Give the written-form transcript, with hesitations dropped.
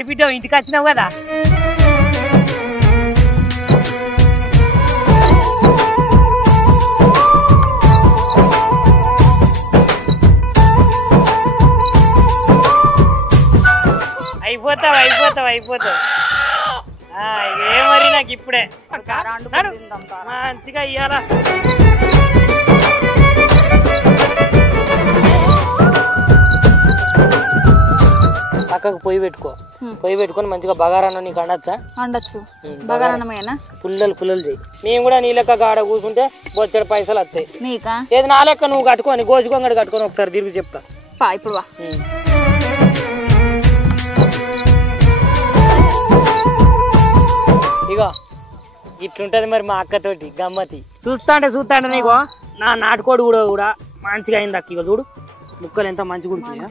ఆడిబిడ్డ ఇంటికి వచ్చినావు కదా అయిపోతావు ఏమరి నాకు ఇప్పుడే మంచిగా ఇయ్యాల పక్కకు పొయ్యి పెట్టుకొని మంచిగా బగారన్నం నీకు అండొచ్చు బగారన్నమేనా పుల్లలు చేయి మేము కూడా నీ లెక్క గాడ కూర్చుంటే బొచ్చడి పైసలు వస్తాయి నీకా ఏది నా లెక్క నువ్వు కట్టుకొని గోసుకొంగడి కట్టుకొని ఒకసారి తిరిగి చెప్తా ఇప్పుడు వా ఇగో ఇట్లుంటది మరి మా అక్కతోటి గమ్మతి చూస్తాంటే నీకు నా నాటుకోడు కూడా మంచిగా అయింది అక్క ఇక చూడు ముక్కలు ఎంత మంచిగా ఉడికినాయా